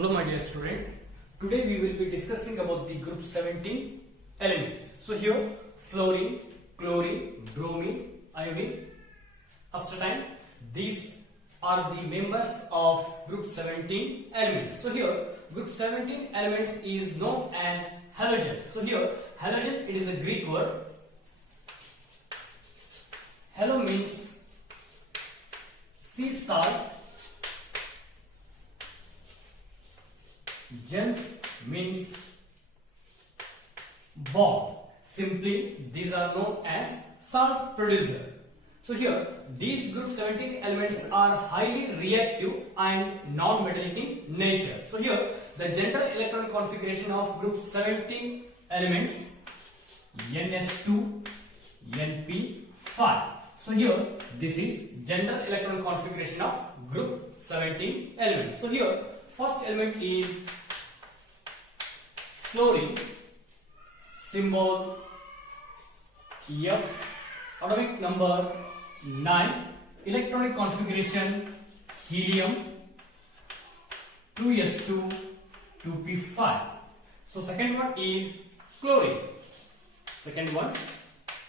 Hello my dear student, today we will be discussing about the group 17 elements. So here fluorine, chlorine, bromine, iodine, acetylene, these are the members of group 17 elements. So here group 17 elements is known as halogen. So here halogen, it is a Greek word. Halo means sea salt. Gens means bomb. Simply these are known as salt producer. So here these group 17 elements are highly reactive and non-metallic in nature. So here the general electron configuration of group 17 elements Ns2 Np5. So here this is general electron configuration of group 17 elements. So here first element is fluorine, symbol F, atomic number 9, electronic configuration helium 2s2 2p5. So second one is chlorine. Second one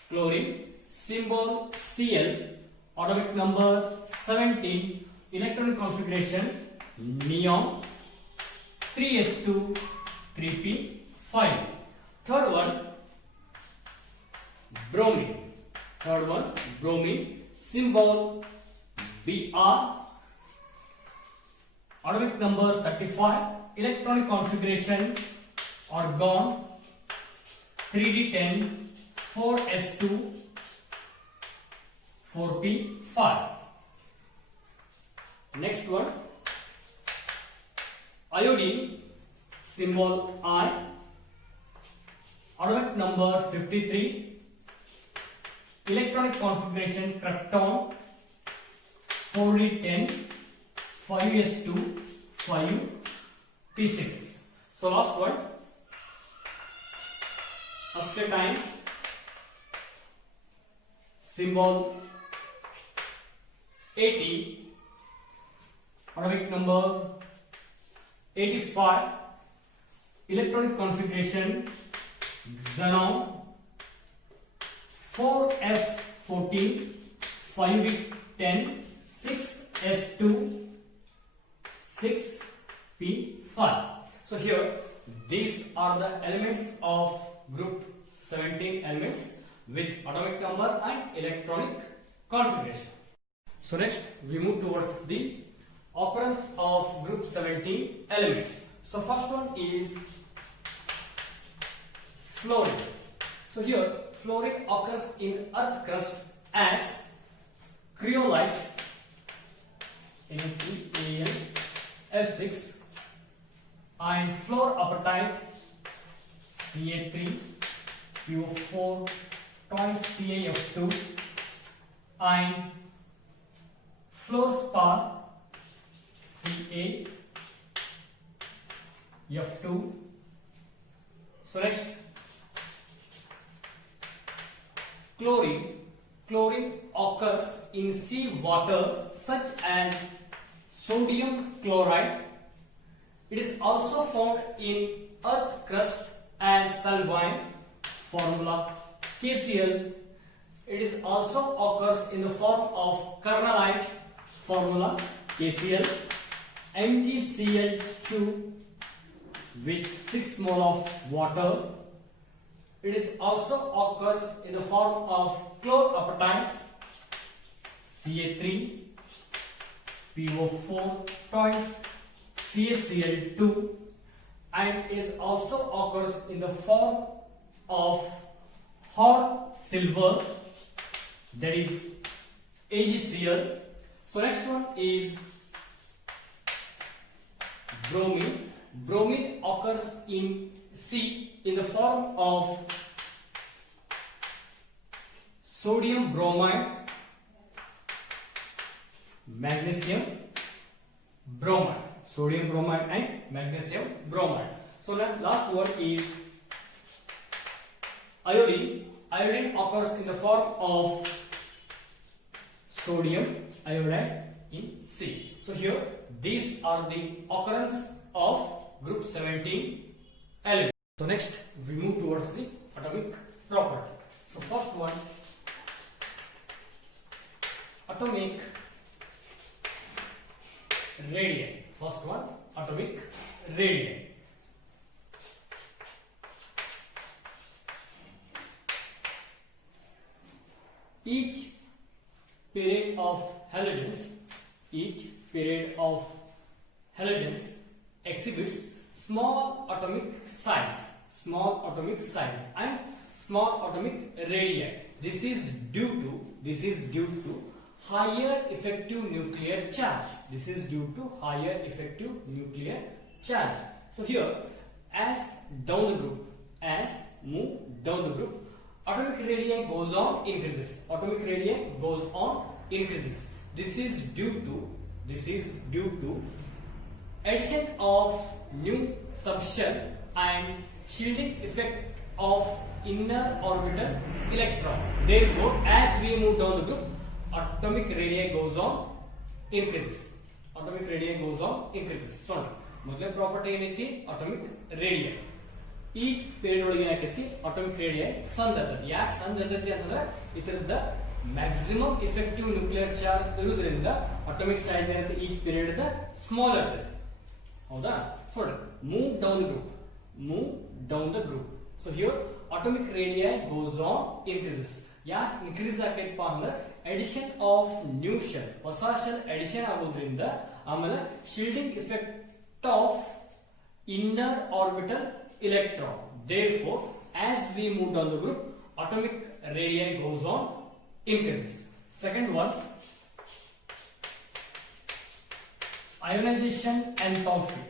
chlorine, symbol Cl, atomic number 17, electronic configuration neon 3s2 3p5. Third one bromine. Third one bromine, symbol Br, atomic number 35, electronic configuration argon 3d10 4s2 4p5. Next one iodine, symbol I, atomic number 53, electronic configuration krypton 4d10 5s2 5p6. So last one acetylene, symbol 80, atomic number 85, electronic configuration xenon 4f14 5d10 6s2 6p5. So here these are the elements of group 17 elements with atomic number and electronic configuration. So next we move towards the occurrence of group 17 elements. So first one is fluorine. So here fluorine occurs in earth crust as cryolite F6 and fluorapatite Ca3 PO4 twice CaF2 and fluorspar CaF2. So next chlorine. Chlorine occurs in sea water such as sodium chloride. It is also found in earth crust as saline, formula KCl. It is also occurs in the form of kernelite, formula KCl, MgCl2 with 6 mole of water. It is also occurs in the form of fluorapatite Ca3 PO4 twice CaCl2 and is also occurs in the form of hard silver, that is AgCl. So next one is bromine. Bromine occurs in sea in the form of sodium bromide, magnesium bromide, sodium bromide and magnesium bromide. So last one is iodine. Iodine occurs in the form of sodium iodide in sea. So here these are the occurrence of 17 elements. So next we move towards the atomic property. So first one, atomic radii. First one, atomic radii. Each period of halogens exhibits small atomic size and small atomic radii. This is due to higher effective nuclear charge. So here, as move down the group, atomic radii goes on increases. This is due to addition of new subshell and shielding effect of inner orbital electron. Therefore, as we move down the group, atomic radii goes on increases. So, ಮೊದಲ property ಏನೈತಿ atomic radii. Each period ಒಳಗೆ ಏನಾಕೈತಿ atomic radii ಸಣ್ಣ ಇರ್ತೈತಿ. ಯಾಕೆ ಸಣ್ಣ ಇರ್ತೈತಿ ಅಂತಂದ್ರೆ ಇದರದ maximum effective nuclear charge ಇರುವುದರಿಂದ ಅಟಾಮಿಕ್ ಸೈಜ್ ಏನೈತಿ ಈಚ್ ಪೀರಿಯಡ್ ದ ಸ್ಮಾಲ್ ಇರ್ತೈತಿ. ಹೌದಾ? So move down the group. So here atomic radii goes on increases. ಯಾಕೆ ಇನ್ಕ್ರೀಸ್ ಆಗೈತಪ್ಪ ಅಂದ್ರೆ ಅಡಿಷನ್ ಆಫ್ ನ್ಯೂ ಶೆಲ್, ಹೊಸ ಶೆಲ್ ಅಡಿಷನ್ ಆಗೋದ್ರಿಂದ, ಆಮೇಲೆ shielding effect of inner orbital electron. Therefore, as we move down the group, atomic radii goes on increases. Second one, ionization enthalpy.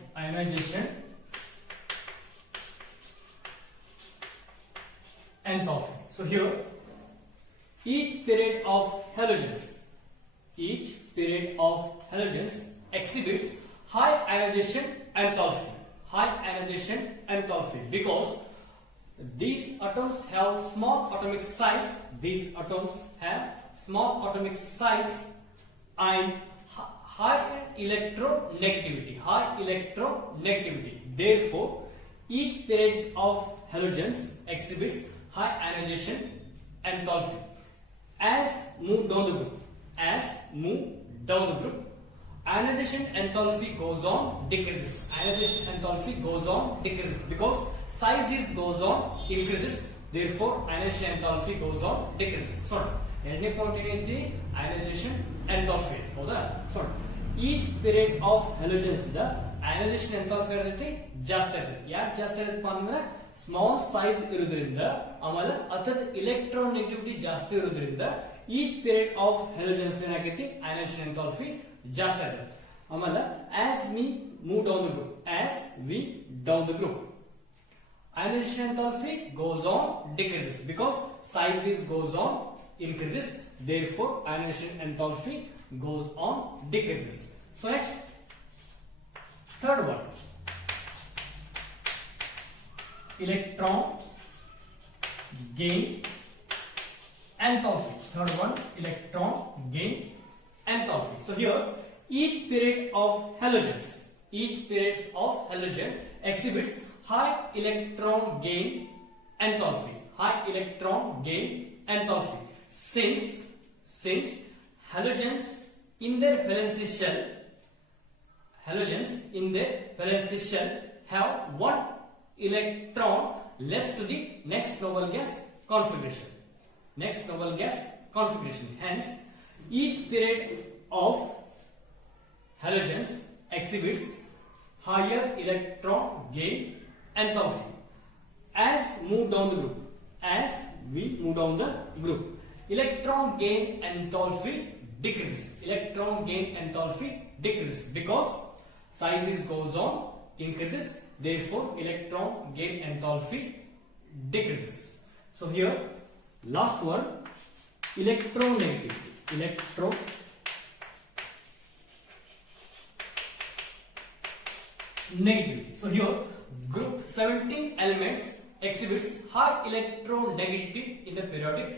So here, each period of halogens exhibits high ionization enthalpy because these atoms have small atomic size and high electronegativity. Therefore, each period of halogens exhibits high ionization enthalpy. As move down the group, ionization enthalpy goes on decreases. Because size goes on increases. Therefore, ionization enthalpy goes on decreases. So, ಎರಡನೇ point ಏನೈತಿ ionization enthalpy. ಹೌದಾ? So each period of halogens the ionization enthalpy ಇರ್ತೈತಿ ಜಾಸ್ತಿ ಇರ್ತೈತಿ. ಯಾಕೆ ಜಾಸ್ತಿ ಇರ್ತೈತಪ್ಪ ಅಂದ್ರೆ small size ಇರೋದ್ರಿಂದ, ಆಮೇಲೆ ಅದರ ಎಲೆಕ್ಟ್ರೋನೆಗೆಟಿವಿಟಿ ಜಾಸ್ತಿ ಇರೋದ್ರಿಂದ each period of halogens ಏನಾಗೈತಿ ionization enthalpy ಜಾಸ್ತಿ ಆಗುತ್ತೆ. ಆಮೇಲೆ as we move down the group, ionization enthalpy goes on decreases because size goes on increases. Therefore, ionization enthalpy goes on decreases. So next, third one, electron gain enthalpy. So here, each period of halogen exhibits high electron gain enthalpy. Since halogens in their valency shell have one electron less to the next noble gas configuration. Hence, each period of halogens exhibits higher electron gain enthalpy. As we move down the group, electron gain enthalpy decreases because size goes on increases. Therefore, electron gain enthalpy decreases. So here, last one, electronegativity. So here, group 17 elements exhibits high electronegativity in the periodic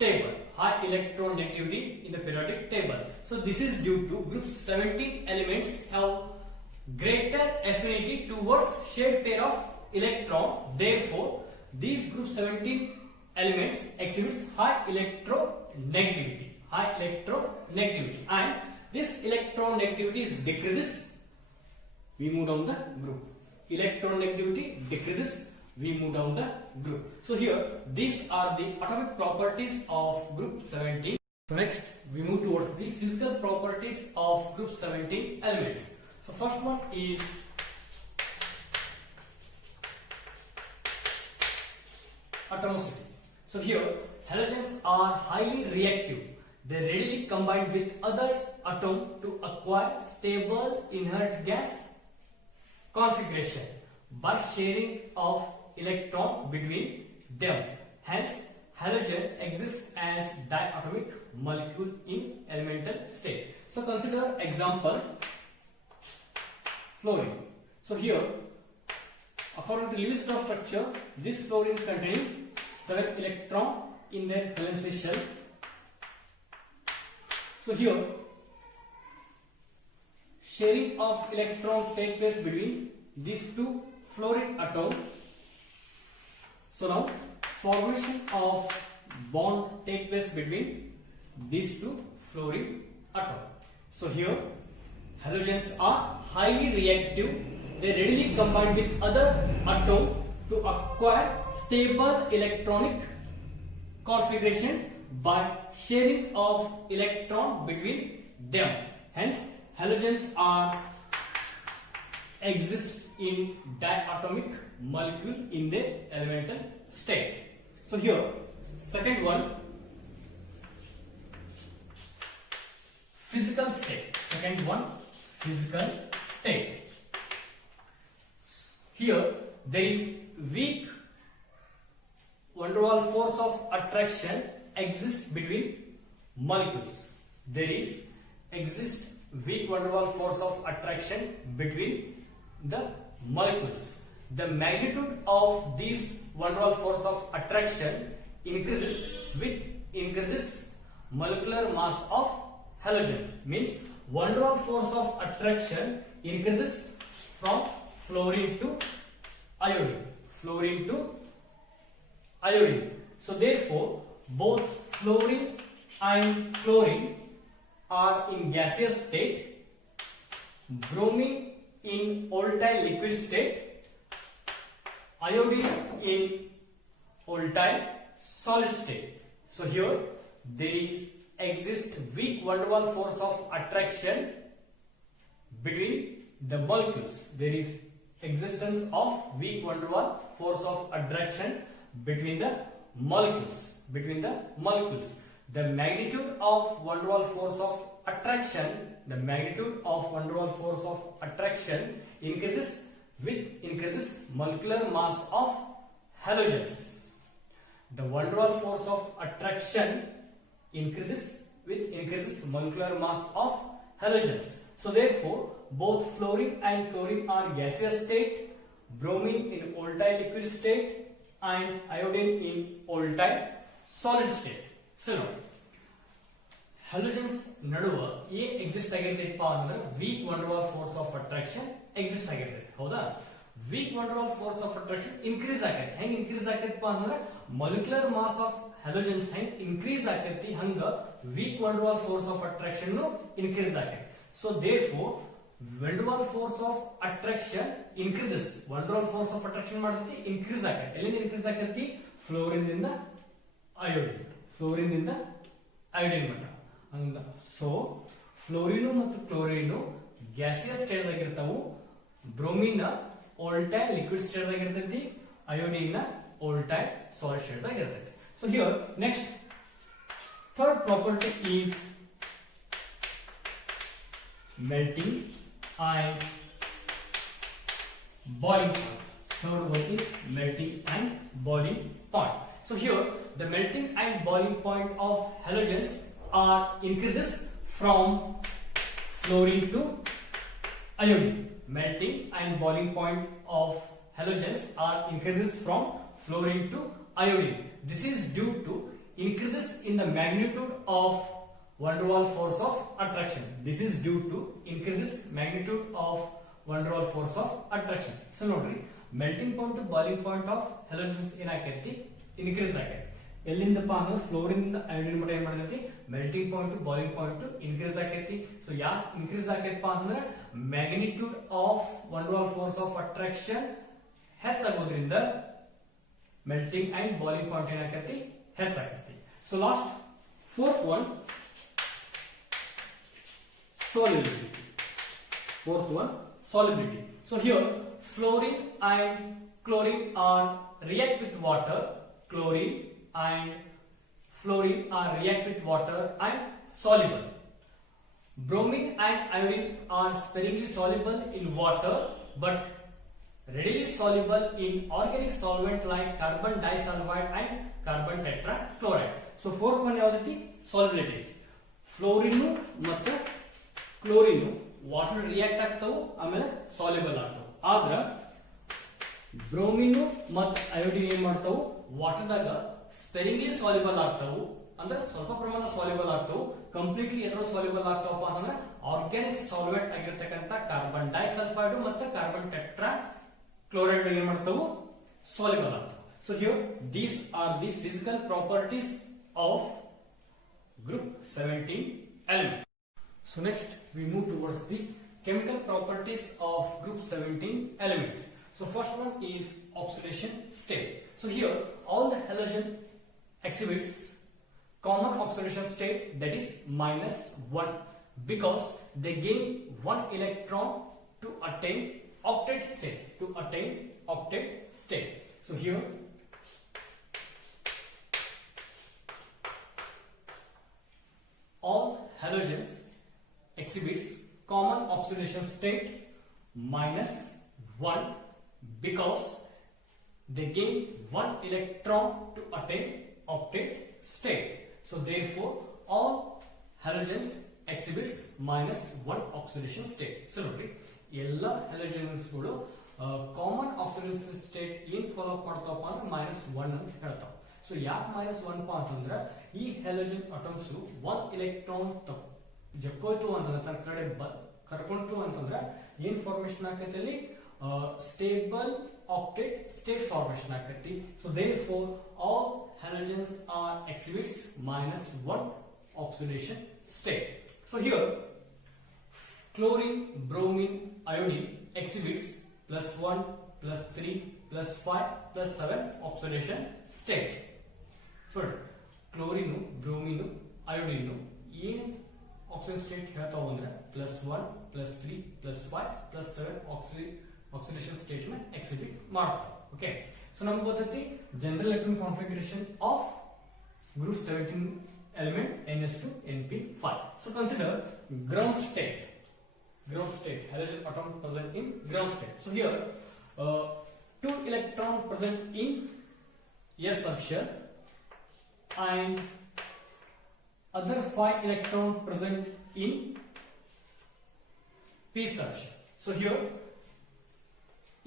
table. So this is due to group 17 elements have greater affinity towards shared pair of electron. Therefore, these group 17 elements exhibits high electronegativity. High electronegativity, and this electronegativity is decreases. We move down the group. Electronegativity decreases. We move down the group. So here, these are the atomic properties of group 17. So next, we move towards the physical properties of group 17 elements. So first one is atomicity. So here, halogens are highly reactive. They readily combine with other atom to acquire stable inert gas configuration by sharing of electron between them. Hence, halogen exists as diatomic molecule in elemental state. So consider example fluorine. So here, according to Lewis law structure, this fluorine containing 7 electron in their valence shell. So here, sharing of electron take place between these two fluorine atoms. So now, formation of bond take place between these two fluorine atoms. So here, halogens are highly reactive. They readily combine with other atom to acquire stable electronic configuration by sharing of electron between them. Hence, halogens are exist in diatomic molecule in their elemental state. So here, second one, physical state. Second one, physical state. Here, there is weak van der Waals force of attraction exists between molecules. There is exist weak van der Waals force of attraction between the molecules. The magnitude of these van der Waals force of attraction increases with increases molecular mass of halogens. Means van der Waals force of attraction increases from fluorine to iodine. Fluorine to iodine. So therefore, both fluorine and chlorine are in gaseous state, bromine in volatile liquid state, iodine in volatile solid state. So here there is exist weak van der Waals force of attraction between the molecules. There is existence of weak van der Waals force of attraction between the molecules. The magnitude of van der Waals force of attraction, increases with increases molecular mass of halogens. The van der Waals force of attraction increases with increases molecular mass of halogens. So therefore, both fluorine and chlorine are gaseous state, bromine in volatile liquid state, and iodine in volatile solid state. So now, halogens ನಡುವ ಏನ್ exist ಆಗಿರ್ತೈತಪ್ಪ ಅಂದ್ರೆ weak van der Waals force of attraction exist ಆಗಿರ್ತೈತಿ. ಹೌದಾ? Weak van der Waals force of attraction increase ಆಗೈತಿ. ಹೆಂಗ್ increase ಆಗೈತಪ್ಪ ಅಂದ್ರೆ ಮಾಲಿಕ್ಯುಲರ್ ಮಾಸ್ ಆಫ್ ಹ್ಯಾಲೋಜನ್ಸ್ ಹೆಂಗ್ ಇನ್ಕ್ರೀಸ್ ಆಗೈತಿ ಹಂಗ weak van der Waals force of attraction increase ಆಗೈತಿ. So therefore van der Waals force of attraction increases. van der Waals force of attraction ಮಾಡ್ತೈತಿ increase ಆಗೈತಿ. ಎಲ್ಲಿಂದ ಇನ್ಕ್ರೀಸ್ ಆಗೈತಿ? ಫ್ಲೋರಿನ್ ದಿಂದ iodine ಮಟ್ಟ ಹಂಗ. ಸೊ ಫ್ಲೋರಿನ್ ಮತ್ತು ಕ್ಲೋರಿನ್ ಗ್ಯಾಸಿಯಸ್ ಸ್ಟೇಟ್ ಆಗಿರ್ತಾವು, ಬ್ರೋಮಿನ್ ವೋಲ್ಟೈಲ್ ಲಿಕ್ವಿಡ್ ಸ್ಟೇಟ್ ಆಗಿರ್ತೈತಿ, ಅಯೋಡಿನ್ ವೋಲ್ಟೈಲ್ ಸಾಲಿಡ್ ಸ್ಟೇಟ್ ಆಗಿರ್ತೈತಿ. So here next third property is melting and boiling point. Third one is melting and boiling point. So here the melting and boiling point of halogens are increases from fluorine to iodine. Melting and boiling point of halogens are increases from fluorine to iodine. This is due to increases in the magnitude of van der Waals force of attraction. This is due to increases magnitude of van der Waals force of attraction. So nodri melting point to boiling point of halogens ಏನಾಗೈತಿ increase ಆಗೈತಿ. ಎಲ್ಲಿಂದಪ್ಪ ಅಂದ್ರೆ fluorine iodine ಮಟ್ಟ ಏನ್ ಮಾಡ್ತೈತಿ melting point to boiling point to increase ಆಗೈತಿ. So ಯಾಕೆ increase ಆಗೈತಪ್ಪ ಅಂದ್ರೆ magnitude of van der Waals force of attraction ಹೆಚ್ಚಾಗೋದ್ರಿಂದ melting and boiling point ಏನಾಗೈತಿ ಹೆಚ್ಚಾಗೈತಿ. So last fourth one solubility. Fourth one solubility. So here fluorine and chlorine are react with water. Chlorine and fluorine are react with water and soluble. Bromine and iodine are sparingly soluble in water but readily soluble in organic solvent like carbon disulfide and carbon tetrachloride. So fourth one ಯಾವ್ದೈತಿ solubility. Fluorine ಮತ್ತು chlorine water react ಆಗ್ತಾವು ಆಮೇಲೆ soluble ಆಗ್ತಾವು. ಆದ್ರ bromine ಮತ್ತು iodine ಏನ್ ಮಾಡ್ತಾವು ವಾಟರ್ದಾಗ ಸ್ಪೆರಿಂಗ್ಲಿ soluble ಆಗ್ತಾವು ಅಂದ್ರೆ ಸ್ವಲ್ಪ ಪ್ರಮಾಣ soluble ಆಗ್ತಾವು. ಕಂಪ್ಲೀಟ್ಲಿ ಎದ್ರ ಸಾಲ್ಯುಬಲ್ ಆಗ್ತಾವಪ್ಪ ಅಂತಂದ್ರೆ ಆರ್ಗ್ಯಾನಿಕ್ ಸಾಲ್ವೆಂಟ್ ಆಗಿರ್ತಕ್ಕಂಥ ಕಾರ್ಬನ್ ಡೈಸಲ್ಫೈಡ್ ಮತ್ತು ಕಾರ್ಬನ್ ಟೆಟ್ರಾ ಕ್ಲೋರೈಡ್ ಏನ್ ಮಾಡ್ತಾವು ಸಾಲ್ಯುಬಲ್ ಆಗ್ತಾವು. So here these are the physical properties of group 17 elements. So next we move towards the chemical properties of group 17 elements. So first one is oxidation state. So here all the halogen exhibits common oxidation state, that is -1, because they gain 1 electron to attain octet state. So here all halogens exhibits common oxidation state -1 because they gain 1 electron to attain octet state. So therefore all halogens exhibits -1 oxidation state. So ನೋಡಿ ಎಲ್ಲ halogens ಗಳು common oxidation state ಏನ್ follow ಮಾಡ್ತಾವಪ್ಪ ಅಂದ್ರೆ -1 ಅಂತ ಹೇಳ್ತಾವ. So ಯಾಕೆ -1 ಅಂತಂದ್ರೆ ಈ halogen atoms 1 electron ಜಕ್ಕೋಯ್ತು ಅಂತಂದ್ರೆ ತನ್ನ ಕಡೆ ಕರ್ಕೊಂತು ಅಂತಂದ್ರೆ ಏನ್ ಫಾರ್ಮೇಶನ್ ಆಕೈತಿ ಅಲ್ಲಿ ಸ್ಟೇಬಲ್ ಆಕ್ಟೇಟ್ ಸ್ಟೇಟ್ ಫಾರ್ಮೇಶನ್ ಆಕೈತಿ. So therefore all halogens are exhibits -1 oxidation state. So here chlorine, bromine, iodine exhibits +1, +3, +5, +7 oxidation state. So chlorine, bromine, iodine ಏನ್ ಆಕ್ಸಿಡೇಷನ್ ಸ್ಟೇಟ್ ಹೇಳ್ತಾವ ಅಂದ್ರೆ +1, +3, +5, +7 ಆಕ್ಸಿಡೇಷನ್ ಸ್ಟೇಟ್ ನ ಎಕ್ಸಿಬಿಟ್ ಮಾಡ್ತಾವ. ಓಕೆ, ಸೊ ನಮ್ಗೆ ಗೊತ್ತೈತಿ general electron configuration of group 17 element ns2 np5. So consider ground state halogen atom present in ground state. So here 2 electron present in s subshell and other 5 electron present in p subshell. So here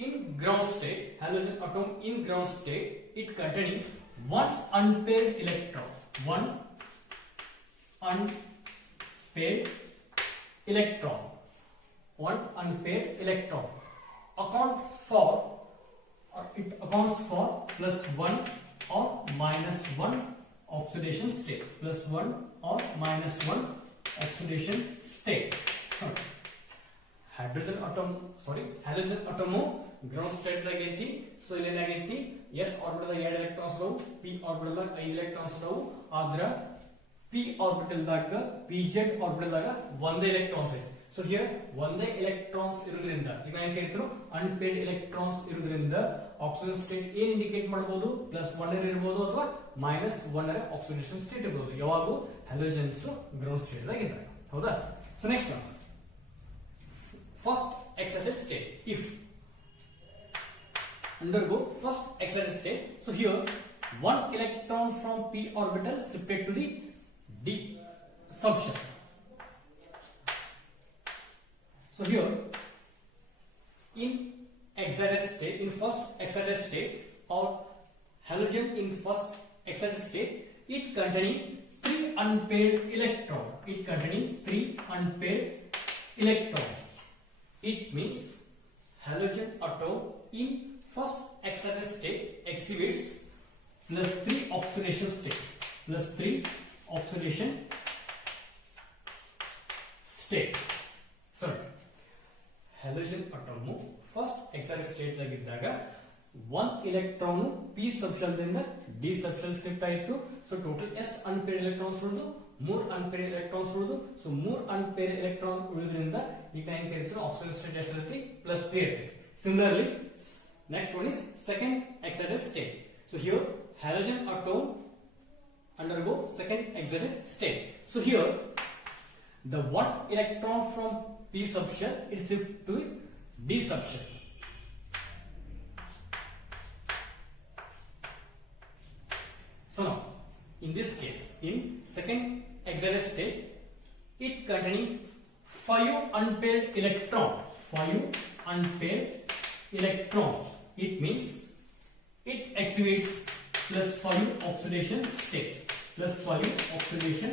in ground state, halogen atom in ground state, it containing one unpaired electron accounts for +1 or -1 oxidation state. +1 or -1 oxidation state. So halogen atom ground state ಆಗೈತಿ. So ಇಲ್ಲಿ ಏನಾಗೈತಿ s orbital 2 electrons ಅದಾವು, p orbital 5 electrons ಅದಾವು. ಆದ್ರ p orbital ದಾಗ pz orbital ದಾಗ ಒಂದೇ electrons ಐತಿ. ಸೊ ಹಿಯರ್ ಒಂದೇ ಎಲೆಕ್ಟ್ರಾನ್ಸ್ ಇರೋದ್ರಿಂದ ಈಗ ಏನ್ ಕರೀತಾರೋ ಅನ್ಪೇರ್ಡ್ ಎಲೆಕ್ಟ್ರಾನ್ಸ್ ಇರೋದ್ರಿಂದ ಆಕ್ಸಿಡೇಷನ್ ಸ್ಟೇಟ್ ಏನ್ ಇಂಡಿಕೇಟ್ ಮಾಡಬಹುದು +1 ಇರಬಹುದು ಅಥವಾ -1 ಆಕ್ಸಿಡೇಷನ್ ಸ್ಟೇಟ್ ಇರಬಹುದು. ಯಾವಾಗೂ ಹ್ಯಾಲೋಜನ್ಸ್ ಗ್ರೌಂಡ್ ಸ್ಟೇಟ್ ದಾಗ ಇದ್ದಾರೆ. ಹೌದಾ? So next first excited state. If undergo first excited state, so here 1 electron from p orbital shifted to the d subshell. So here in excited state, in first excited state, or halogen in first excited state, it containing 3 unpaired electron. It means halogen atom in first excited state exhibits +3 oxidation state. +3 oxidation state. Sorry. Halogen atom first excited state ಆಗಿದ್ದಾಗ 1 electron p subshell ದಿಂದ d subshell shift ಆಯಿತು. So total ಎಷ್ಟು unpaired electrons ಉಳಿದು 3 unpaired electrons ಉಳಿದು. So 3 unpaired electron ಉಳಿದ್ರಿಂದ ಈಗ ಏನು ಕರೀತೀವಿ oxidation state ಎಷ್ಟು ಇರುತ್ತೆ +3 ಇರುತ್ತೆ. Similarly next one is second excited state. So here halogen atom undergo second excited state. So here the 1 electron from p subshell is shift to d subshell. So now in this case in second excited state it containing 5 unpaired electron. 5 unpaired electron. It means it exhibits +5 oxidation state. +5 oxidation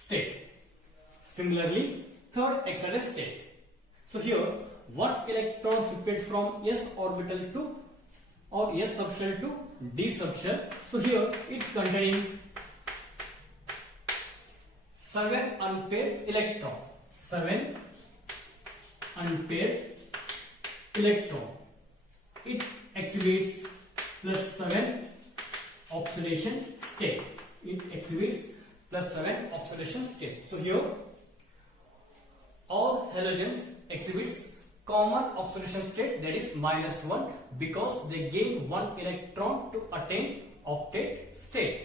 state. Similarly, third excited state. So here, 1 electron shifted from s orbital to or s subshell to d subshell. So here, it containing 7 unpaired electron. 7 unpaired electron. It exhibits +7 oxidation state. It exhibits +7 oxidation state. So here all halogens exhibits common oxidation state, that is -1, because they gain 1 electron to attain octet state.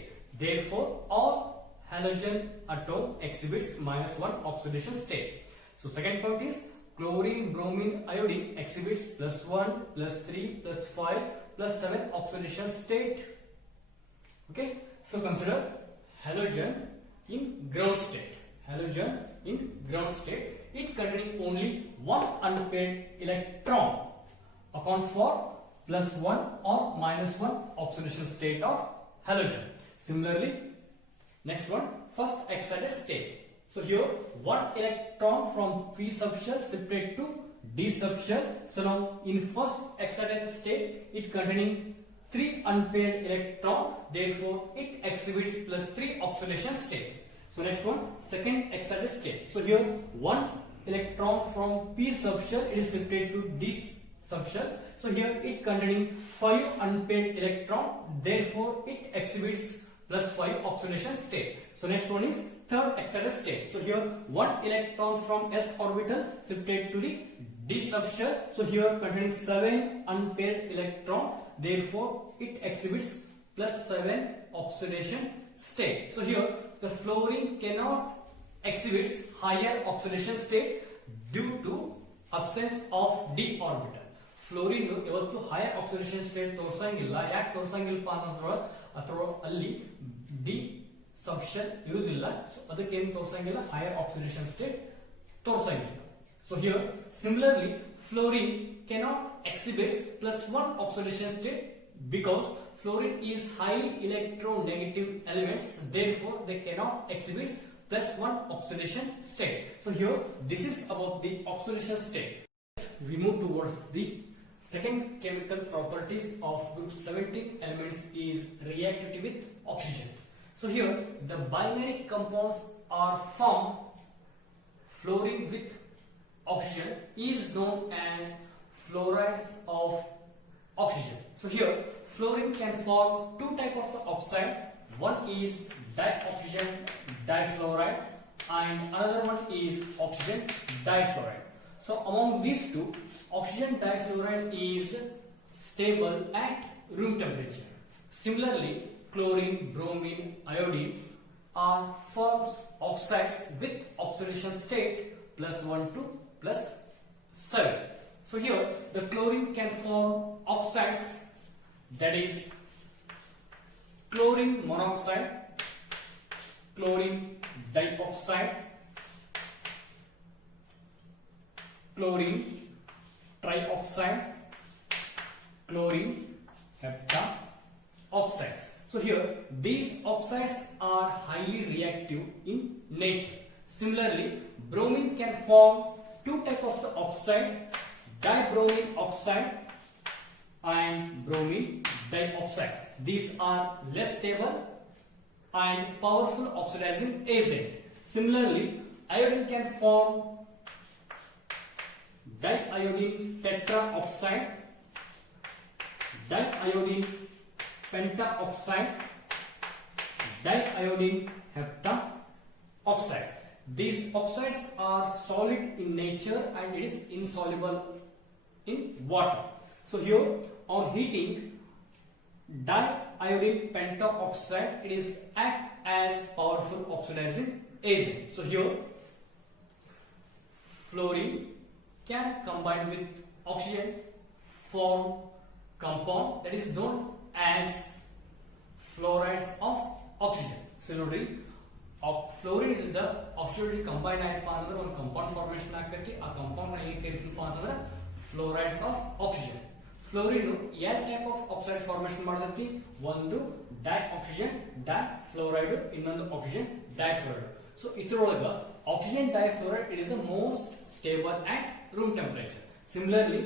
Therefore all halogen atom exhibits -1 oxidation state. So second point is chlorine, bromine, iodine exhibits +1, +3, +5, +7 oxidation state. Okay, so consider halogen in ground state. Halogen in ground state, it containing only 1 unpaired electron, account for +1 or -1 oxidation state of halogen. Similarly, next one, first excited state. So here 1 electron from p subshell shifted to d subshell. So now in first excited state it containing 3 unpaired electron, therefore it exhibits +3 oxidation state. So next one, second excited state. So here 1 electron from p subshell it is shifted to d subshell. So here it containing 5 unpaired electron, therefore it exhibits +5 oxidation state. So next one is third excited state. So here 1 electron from s orbital shifted to the d subshell. So here containing 7 unpaired electron, therefore it exhibits +7 oxidation state. So here the fluorine cannot exhibits higher oxidation state due to absence of d orbital. Fluorine ಯಾವತ್ತು higher oxidation state ತೋರಿಸಂಗಿಲ್ಲ. ಯಾಕೆ ತೋರಿಸಂಗಿಲ್ಲಪ್ಪ ಅಂತಂದ್ರೆ ಅಥವಾ ಅಲ್ಲಿ d subshell ಇರುವುದಿಲ್ಲ. So ಅದಕ್ಕೆ ಏನು ತೋರಿಸಂಗಿಲ್ಲ, higher oxidation state ತೋರಿಸಂಗಿಲ್ಲ. So here similarly fluorine cannot exhibits +1 oxidation state because fluorine is highly electronegative elements, therefore they cannot exhibit +1 oxidation state. So here this is about the oxidation state. We move towards the second chemical properties of group 17 elements is reactivity with oxygen. So here the binary compounds are formed. Fluorine with oxygen is known as fluorides of oxygen. So here fluorine can form two types of the oxide. One is dioxygen difluoride and another one is oxygen difluoride. So among these two, oxygen difluoride is stable at room temperature. Similarly, chlorine, bromine, iodine are forms oxides with oxidation state +1 to +7. So here the chlorine can form oxides, that is chlorine monoxide, chlorine dioxide, chlorine trioxide, chlorine heptaoxides. So here these oxides are highly reactive in nature. Similarly, bromine can form two type of the oxide, dibromine oxide and bromine dioxide. These are less stable and powerful oxidizing agent. Similarly, iodine can form diiodine tetraoxide, diiodine pentaoxide, diiodine heptaoxide. These oxides are solid in nature and it is insoluble in water. So here on heating diiodine pentaoxide, it is act as powerful oxidizing agent. So here fluorine can combine with oxygen form compound that is known as fluorides of oxygen. So ನೋಡಿ fluorine is the oxygen combined ಆಯ್ತಪ್ಪ ಅಂದ್ರೆ ಒಂದು compound formation ಆಗ್ತೈತಿ. ಆ compound ನ ಏನು ಕರೀತೀವಪ್ಪ ಅಂತಂದ್ರೆ fluorides of oxygen. Fluorine ಎರಡು type of oxide formation ಮಾಡ್ತೈತಿ. ಒಂದು dioxygen difluoride, ಇನ್ನೊಂದು oxygen difluoride. So ಇದರೊಳಗ oxygen difluoride it is the most stable at room temperature. Similarly,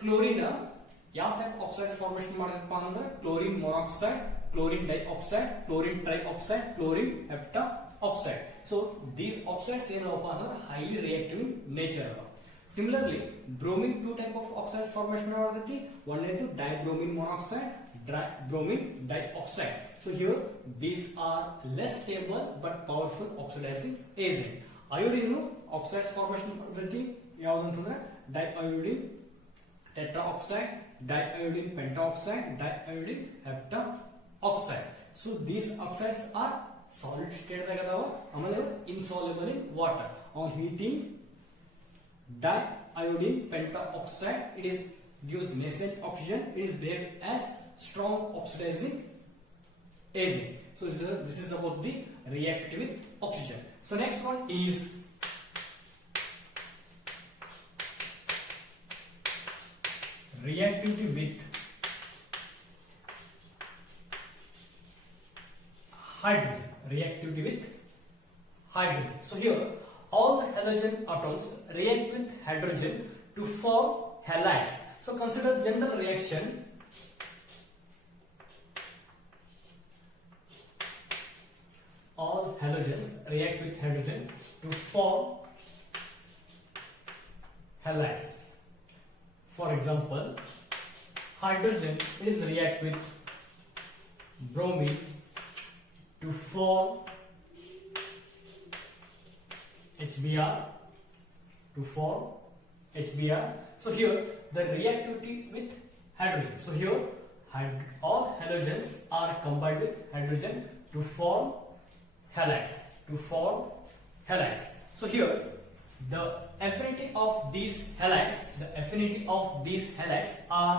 chlorine ಯಾವ type oxide formation ಮಾಡ್ತೈತಪ್ಪ ಅಂದ್ರೆ chlorine monoxide, chlorine dioxide, chlorine trioxide, chlorine heptaoxide. So these oxides ಏನಪ್ಪ ಅಂದ್ರೆ highly reactive in nature ಅವ. Similarly, bromine two type of oxide formation ಮಾಡ್ತೈತಿ. one is dibromine monoxide, bromine dioxide. So here these are less stable but powerful oxidizing agent. Iodine oxide formation ಮಾಡ್ತೈತಿ. ಯಾವುದು ಅಂತಂದ್ರೆ diiodine tetraoxide, diiodine pentaoxide, diiodine heptaoxide. So these oxides are solid state ದಾಗ ಅದಾವ, ಆಮೇಲೆ insoluble in water. On heating diiodine pentaoxide, it is gives nascent oxygen, it is behaved as strong oxidizing agent. So this is about the reactivity with oxygen. So next one is reactivity with hydrogen. Reactivity with hydrogen. So here all the halogen atoms react with hydrogen to form halides. So consider general reaction. All halogens react with hydrogen to form halides. For example, hydrogen is react with bromine to form HBr, So here the reactivity with hydrogen. So here all halogens are combined with hydrogen to form halides. So here the affinity of these halides are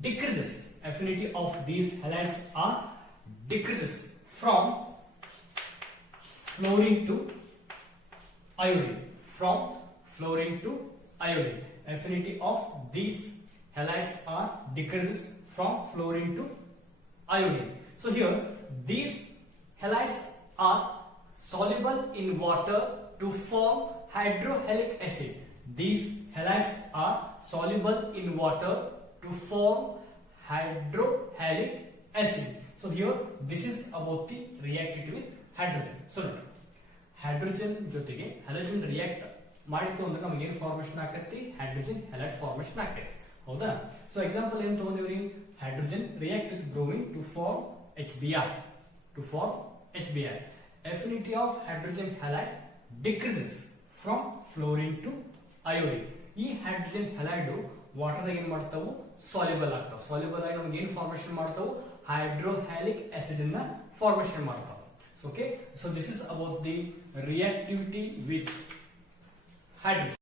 decreases. From fluorine to iodine. Affinity of these halides are decreases from fluorine to iodine. So here these halides are soluble in water to form hydrohalic acid. These halides are soluble in water to form hydrohalic acid. So here this is about the reactivity with hydrogen. So hydrogen ಜೊತೆಗೆ halogen react ಮಾಡಿತು ಅಂದ್ರೆ ನಮಗೆ ಏನು formation ಆಗ್ತೈತಿ, hydrogen halide formation ಆಗ್ತೈತಿ. ಹೌದಾ? So example ಏನು ತಗೊಂಡಿವ್ರಿ, hydrogen react with bromine to form HBr. Affinity of hydrogen halide decreases from fluorine to iodine. ಈ hydrogen halide ವಾಟರ್ ದಾಗ ಏನು ಮಾಡ್ತಾವು, ಸಾಲ್ಯುಬಲ್ ಆಗ್ತಾವ. ಸಾಲ್ಯುಬಲ್ ಆಗಿ ನಮಗೆ ಏನು ಫಾರ್ಮೇಷನ್ ಮಾಡ್ತಾವು, ಹೈಡ್ರೋಹ್ಯಾಲಿಕ್ ಆಸಿಡ್ ಅನ್ನ ಫಾರ್ಮೇಷನ್ ಮಾಡ್ತಾವ. Okay, so this is about the reactivity with hydrogen.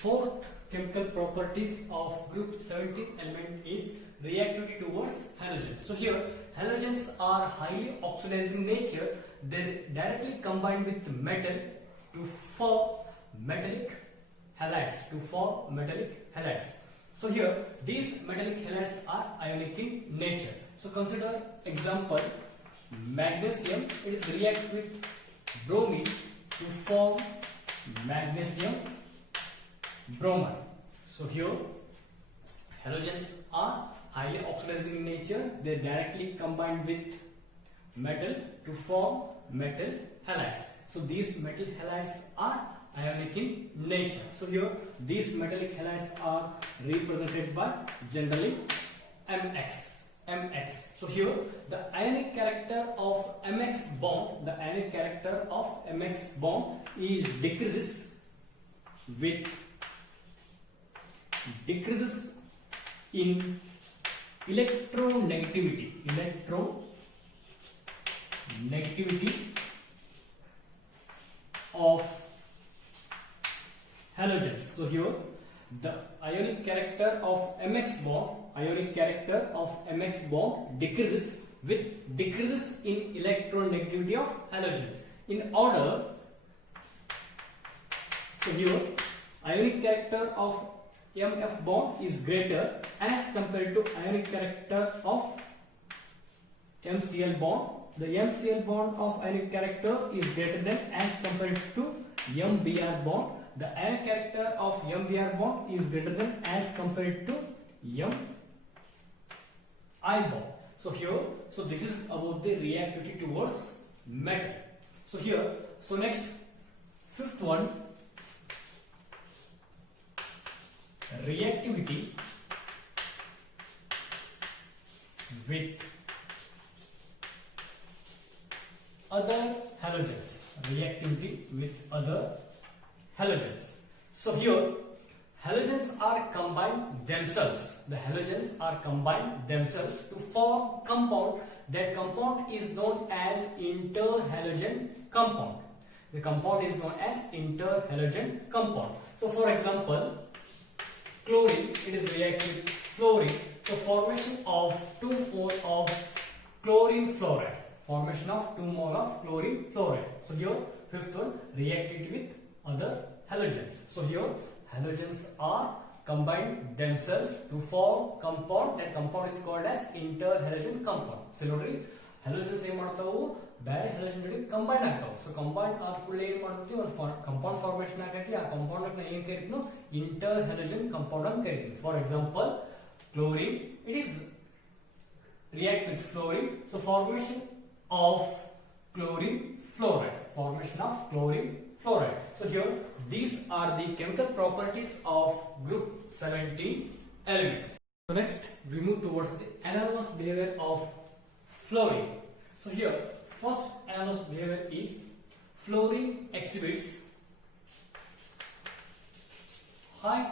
Fourth chemical properties of group 17 element is reactivity towards halogen. So here halogens are highly oxidizing nature. They directly combine with metal to form metallic halides. So here these metallic halides are ionic in nature. So consider example, magnesium, it is react with bromine to form magnesium bromine. So here halogens are highly oxidizing in nature. They directly combine with metal to form metal halides. So these metal halides are ionic in nature. So here these metallic halides are represented by generally MX. So here the ionic character of MX bond, is decreases in electronegativity of halogens. So here the ionic character of MX bond decreases in electronegativity of halogen. In order, so here ionic character of MF bond is greater as compared to ionic character of MCl bond. The MCl bond of ionic character is greater than as compared to MBr bond. The ionic character of MBr bond is greater than as compared to MI bond. So here, so this is about the reactivity towards metal. So here, so next, fifth one, reactivity with other halogens. So here halogens are combined themselves. The halogens are combined themselves to form compound. That compound is known as interhalogen compound. The compound is known as interhalogen compound. So for example, chlorine, it is reacted with fluorine. So formation of 2 mole of chlorine fluoride. So here fifth one, reacted with other halogens. So here halogens are combined themselves to form compound. That compound is called as interhalogen compound. So nodri halogens em ಮಾಡ್ತಾವು ಬೇರೆ halogen ಜೊತೆ combine ಆಗ್ತಾವು. So combine ಆದ ಕೂಡಲೇ ಏನು ಮಾಡ್ತೀವಿ, ಒಂದು compound formation ಆಗೈತಿ. ಆ ಕಂಪೌಂಡ್ ನ ಏನು ಕರೀತೀವಿ, ಇಂಟರ್ಹ್ಯಾಲೋಜನ್ ಕಂಪೌಂಡ್ ಅಂತ ಕರೀತೀವಿ. For example chlorine, it is react with fluorine. So formation of chlorine fluoride. So here these are the chemical properties of group 17 elements. So next we move towards the anomalous behavior of fluorine. So here first anomalous behavior is fluorine exhibits high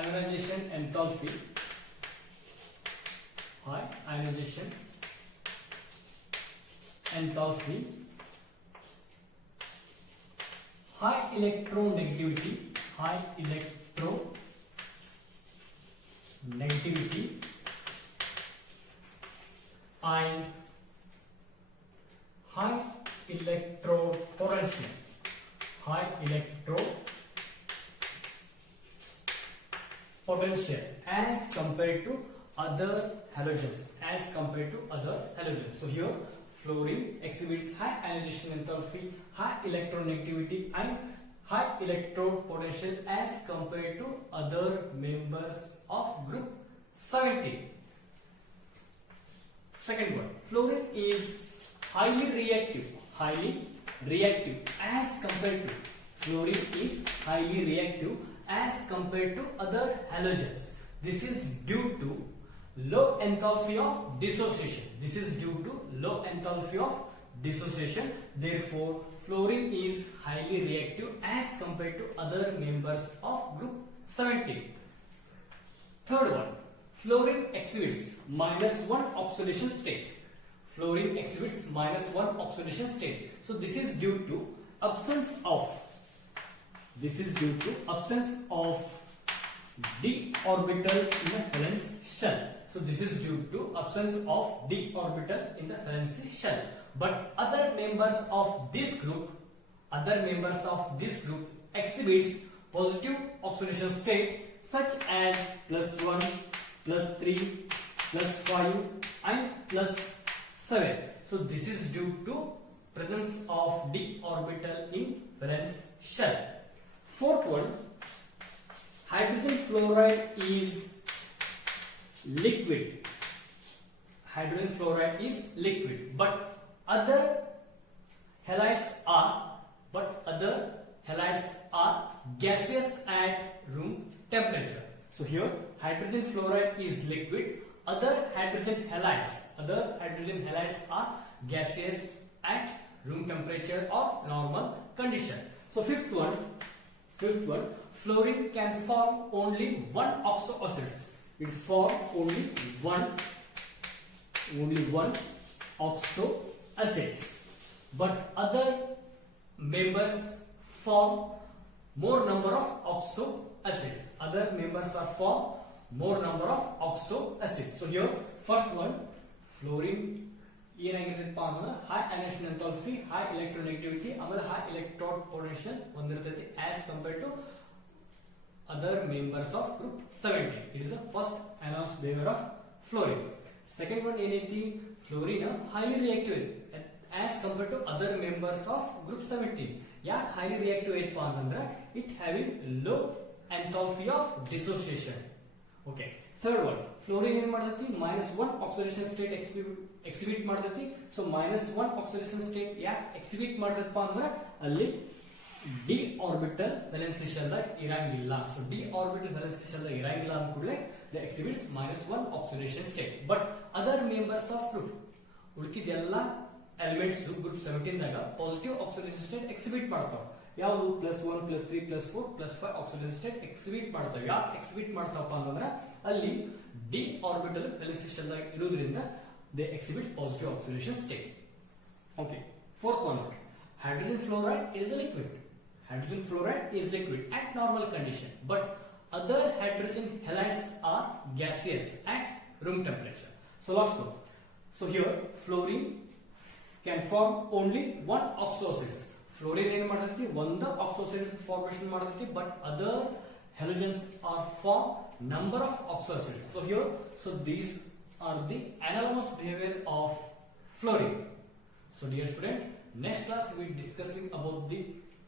ionization enthalpy, high electronegativity, and high electropotential, as compared to other halogens. So here fluorine exhibits high ionization enthalpy, high electronegativity, and high electropotential as compared to other members of group 17. Second one, fluorine is highly reactive as compared to other halogens. This is due to low enthalpy of dissociation. Therefore fluorine is highly reactive as compared to other members of group 17. Third one, fluorine exhibits -1 oxidation state. So this is due to absence of d orbital in the valence shell. But other members of this group exhibits positive oxidation state such as +1, +3, +5 and +7. So this is due to presence of d orbital in valence shell. Fourth one, hydrogen fluoride is liquid. Hydrogen fluoride is liquid, but other halides are gaseous at room temperature. So here hydrogen fluoride is liquid, other hydrogen halides are gaseous at room temperature or normal condition. So fifth one, fluorine can form only one oxo acids. It form only one oxo acids, but other members form more number of oxo acids. Other members are form more number of oxo acids. So here first one, fluorine ಏನಾಗಿರ್ತೈತಪ್ಪ ಅಂದ್ರೆ high ionisation enthalpy, high electronegativity, ಆಮೇಲೆ high electron potential ಹೊಂದಿರ್ತೈತಿ as compared to other members of group 17. It is the first announced behavior of fluorine. Second one ಏನೈತಿ, fluorine highly reactive as compared to other members of group 17. ಯಾಕೆ highly reactive ಐತಪ್ಪ ಅಂತಂದ್ರೆ it having low enthalpy of dissociation. Okay. Third one, fluorine ಏನ್ ಮಾಡ್ತೈತಿ, -1 oxidation state exhibit ಮಾಡ್ತೈತಿ. So -1 oxidation state ಯಾಕೆ exhibit ಮಾಡ್ತೈತಪ್ಪ ಅಂದ್ರೆ ಅಲ್ಲಿ d orbital valence shell ಇರಂಗಿಲ್ಲ. So d orbital valence shell ಇರಂಗಿಲ್ಲ ಅಂದ ಕೂಡಲೇ the exhibits -1 oxidation state. But other members of group ಉಳಿದ ಎಲ್ಲ ಎಲಿಮೆಂಟ್ಸ್ ಗ್ರೂಪ್ 17 ದಾಗ ಪಾಸಿಟಿವ್ ಆಕ್ಸಿಡೇಷನ್ ಸ್ಟೇಟ್ ಎಕ್ಸಿಬಿಟ್ ಮಾಡ್ತಾವ. ಯಾವುದು +1 +3 +4 +5 ಆಕ್ಸಿಡೇಷನ್ ಸ್ಟೇಟ್ ಎಕ್ಸಿಬಿಟ್ ಮಾಡ್ತಾವ. ಯಾಕೆ ಎಕ್ಸಿಬಿಟ್ ಮಾಡ್ತಾವಪ್ಪ ಅಂತಂದ್ರೆ ಅಲ್ಲಿ d orbital valence shell ಇರೋದ್ರಿಂದ they exhibit positive oxidation state. Okay. Fourth one, hydrogen fluoride is a liquid. Hydrogen fluoride is liquid at normal condition, but other hydrogen halides are gaseous at room temperature. So last one. So here fluorine can form only one oxo acids. Fluorine ಏನು ಮಾಡ್ತೈತಿ, ಒಂದು oxo acid formation ಮಾಡ್ತೈತಿ, but other halogens are form number of oxo acids. So here, so these are the anomalous behavior of fluorine. So dear student, next class we will be discussing about the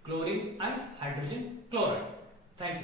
chlorine and hydrogen chloride. Thank you.